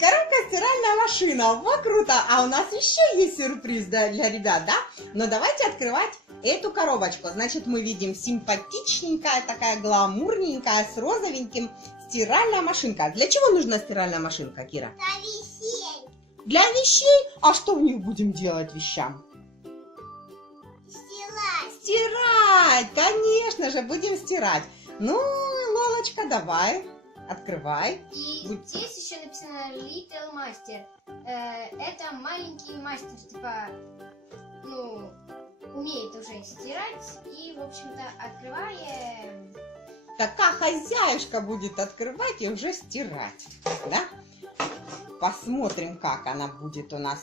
Коробка стиральная машина. Вот круто. А у нас еще есть сюрприз для ребят, да? Но давайте открывать эту коробочку. Значит, мы видим симпатичненькая, такая гламурненькая, с розовеньким стиральная машинка. Для чего нужна стиральная машинка, Кира? Для вещей. Для вещей? А что в них будем делать вещам? Стирать. Стирать! Конечно же, будем стирать. Ну, Лолочка, давай, открывай. И здесь еще написано Little Master. Это маленький мастер, типа, ну, умеет уже стирать. И, в общем-то, открываем. Такая хозяюшка будет открывать и уже стирать, да? Посмотрим, как она будет у нас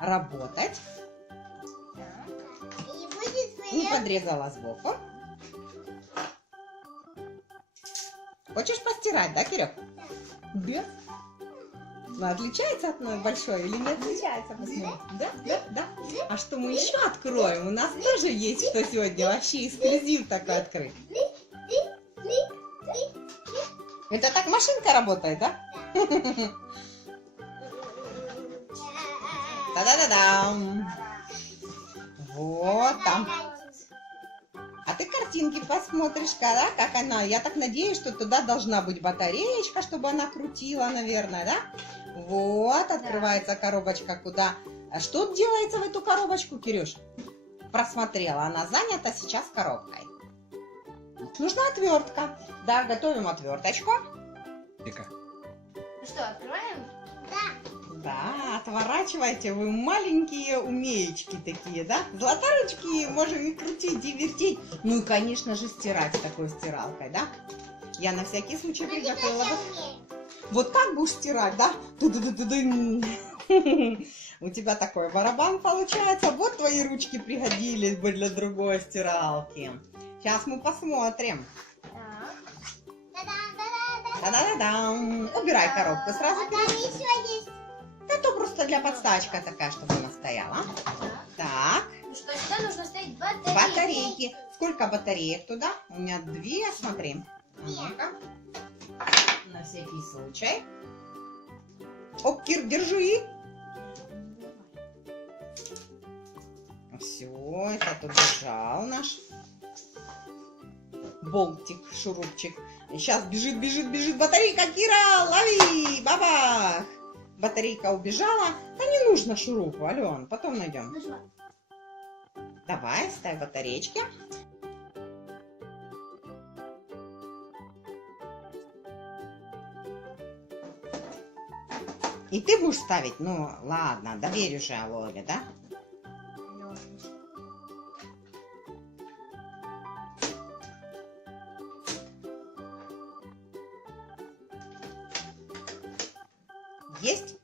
работать. И будет Не подрезала сбоку. Хочешь постирать, да, Кирюх? Да. Ну, отличается от моей большой или не отличается? Посмотрим. Да, да, да. А что мы еще откроем? У нас тоже есть что сегодня вообще эксклюзив такой открыть. Это так машинка работает, да? Та-да-да-дам! Вот там. А ты картинки посмотришь, да, как она. Я так надеюсь, что туда должна быть батареечка, чтобы она крутила, наверное, да? Вот, открывается коробочка, куда... А что делается в эту коробочку, Кирюш? Просмотрела, она занята сейчас коробкой. Нужна отвертка. Да, готовим отверточку. Ну что, открываем? Да, отворачивайте, вы маленькие умеечки такие, да? Золоторучки, можем и крутить, и вертеть. Ну и, конечно же, стирать такой стиралкой, да? Я на всякий случай приготовила. Вот как будешь стирать, да? Ту-ду-ду-ду-дын. У тебя такой барабан получается. Вот твои ручки пригодились бы для другой стиралки. Сейчас мы посмотрим. Та-да-да-дам. Убирай коробку сразу. Там еще есть. Это просто для подставочка такая, чтобы она стояла. Так. Ну что, сюда нужно ставить батарейки. Батарейки. Сколько батареек туда? У меня 2, смотри. Ну-ка. На всякий случай. Оп, Кир, держи. Все, это тут лежал наш болтик, шурупчик. Сейчас бежит батарейка, Кира, лови, бабах. Батарейка убежала. Да не нужно шуруп, Ален, потом найдем. Давай, ставь батареечки. И ты будешь ставить? Ну, ладно, доверь уже Лоле, да? Есть?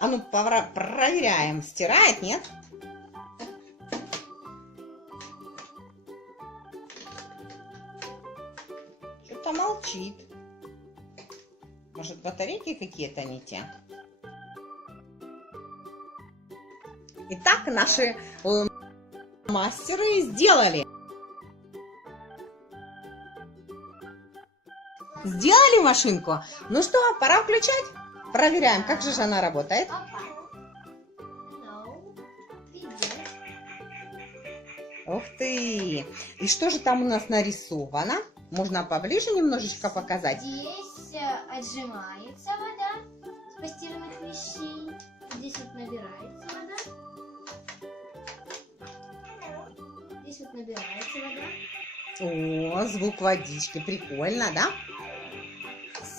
А ну, проверяем. Стирает, нет? Что-то молчит. Может, батарейки какие-то не те? Итак, наши мастеры сделали. Сделали машинку? Ну что, пора включать? Проверяем, как же она работает. Ух ты! И что же там у нас нарисовано? Можно поближе немножечко показать? Здесь отжимается вода с постиранных вещей. Здесь вот набирается вода. Здесь вот набирается вода. О, звук водички. Прикольно, да?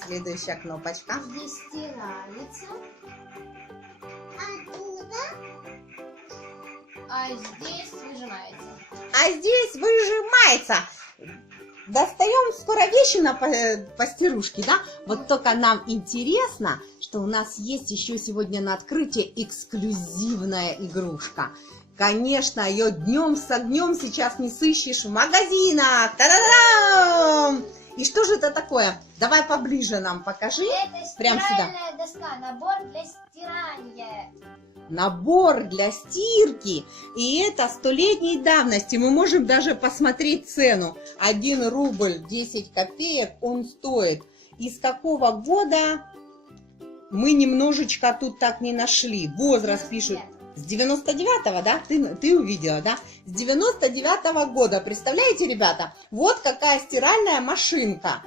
Следующая кнопочка. Здесь стирается. А здесь выжимается. А здесь выжимается. Достаем скоро вещи на постирушке, да? Вот только нам интересно, что у нас есть еще сегодня на открытии эксклюзивная игрушка. Конечно, ее днем с огнем сейчас не сыщешь в магазинах. Та-да-дам! И что же это такое? Давай поближе нам покажи. Это Прям сюда. стиральная доска, набор для стирания. Набор для стирки. И это 100-летней давности. Мы можем даже посмотреть цену. 1 рубль 10 копеек он стоит. Из какого года? мы немножечко тут так не нашли. Возраст пишут. С 99-го, да? Ты увидела, да? С 99-го года. Представляете, ребята? Вот какая стиральная машинка.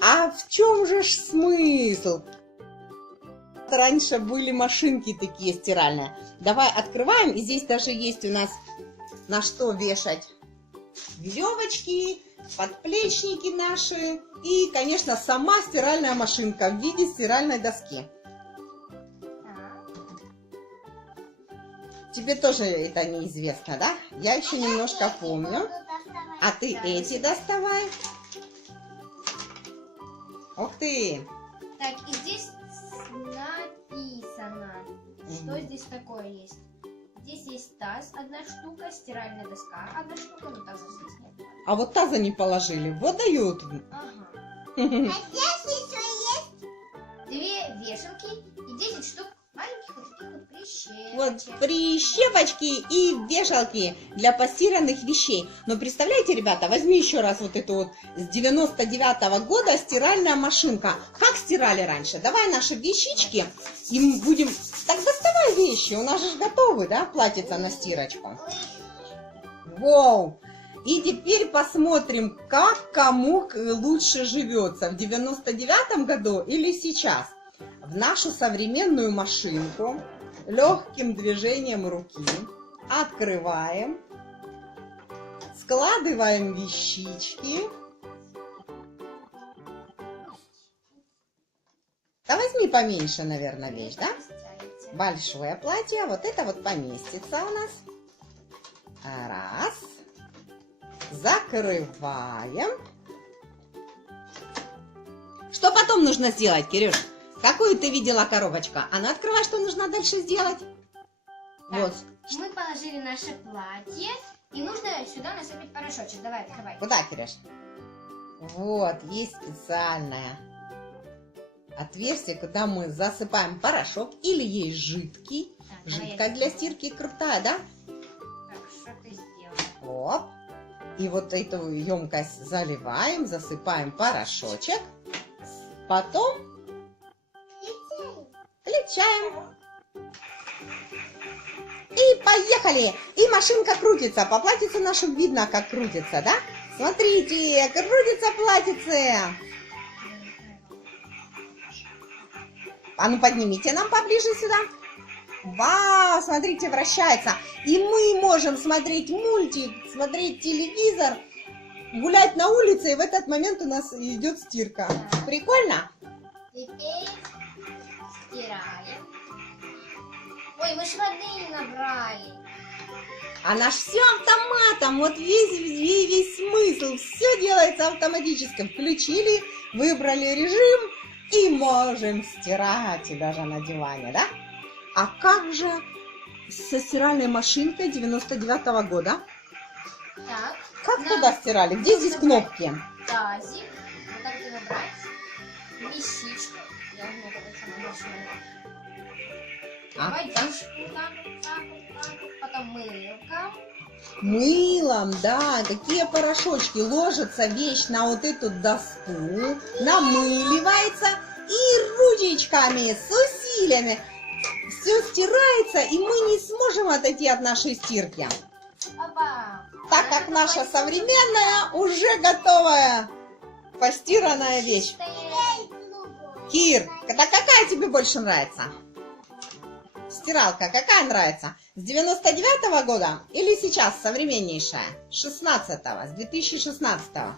А в чем же ж смысл? Раньше были машинки такие стиральные. Давай открываем. И здесь даже есть у нас на что вешать веревочки, подплечники наши. И, конечно, сама стиральная машинка в виде стиральной доски. Тебе тоже это неизвестно, да? Я еще немножко помню. А ты эти доставай. Ух ты! Так, и здесь написано, что здесь такое есть. Здесь есть таз, одна штука, стиральная доска, одна штука, но таза здесь нет. А вот таза не положили. Вот дают. Ага. А здесь еще есть. 2 вешалки и 10 штук маленьких вот таких вот прищепочек. Вот прищепочки и вешалки для постиранных вещей. Но представляете, ребята, возьми еще раз вот эту вот с 99-го года стиральная машинка. Как стирали раньше? Давай наши вещички и мы будем... Так доставай вещи, у нас же готовы, да, платьица на стирочку. Воу! И теперь посмотрим, как кому лучше живется, в 99-м году или сейчас. В нашу современную машинку легким движением руки открываем, складываем вещички. Да возьми поменьше, наверное, вещь, да? Большое платье, вот это вот поместится у нас. Раз. Закрываем. Что потом нужно сделать, Кирюш? Какую ты видела коробочку? А ну открывай, что нужно дальше сделать. Так, Вот. мы положили наше платье, и нужно сюда насыпать порошочек. Давай, открывай. Куда, Кирюш? Вот, есть специальное отверстие, куда мы засыпаем порошок. Или есть жидкий. Так, Жидкая для стирки крутая, да? Так, что ты сделала? Оп. И вот эту емкость заливаем, засыпаем порошочек. Потом включаем. И поехали! И машинка крутится. По платьице нашему видно, как крутится, да? Смотрите, крутится платьице. А ну поднимите нам поближе сюда. Вау, смотрите, вращается. И мы можем смотреть мультик, смотреть телевизор, гулять на улице, и в этот момент у нас идет стирка. Прикольно? Теперь стираем. Ой, мы ж воды не набрали. А наш все автоматом, вот весь смысл, все делается автоматически. Включили, выбрали режим и можем стирать, и даже на диване, да? А как же со стиральной машинкой 99-го года? Так. Как нам туда стирали? Где здесь кнопки? тазик. Вот так его брать. Вещичку. Я возьму это самое большое. А, Водичку. Так. Потом мылка. Мылом, да, такие порошочки. Ложится вещь на вот эту доску, намыливается и ручечками с усилиями все стирается, и мы не сможем отойти от нашей стирки. Опа. Так как наша современная, уже готовая постиранная вещь. Кир, да какая тебе больше нравится? Стиралка какая нравится? С 99-го года или сейчас современнейшая? 16-го, с 2016-го.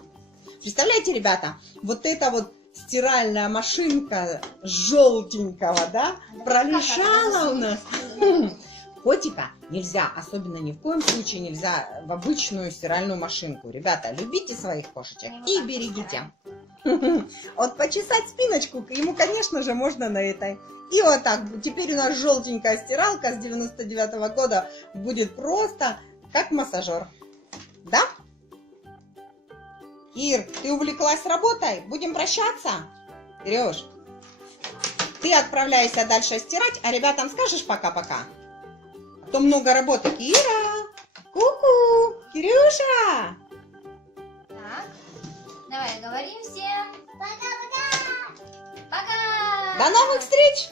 Представляете, ребята, вот эта вот стиральная машинка желтенького, да, пролежала у нас. Котика нельзя, особенно ни в коем случае нельзя в обычную стиральную машинку. Ребята, любите своих кошечек и берегите. Вот почесать спиночку ему, конечно же, можно на этой. И вот так. Теперь у нас желтенькая стиралка с 99-го года будет просто как массажер. Да? Кир, ты увлеклась работой? Будем прощаться? Кирюш, ты отправляешься дальше стирать, а ребятам скажешь пока-пока? А то много работы. Кира! Ку-ку! Кирюша! Так. Давай говорим всем. Пока-пока! Пока! До новых встреч!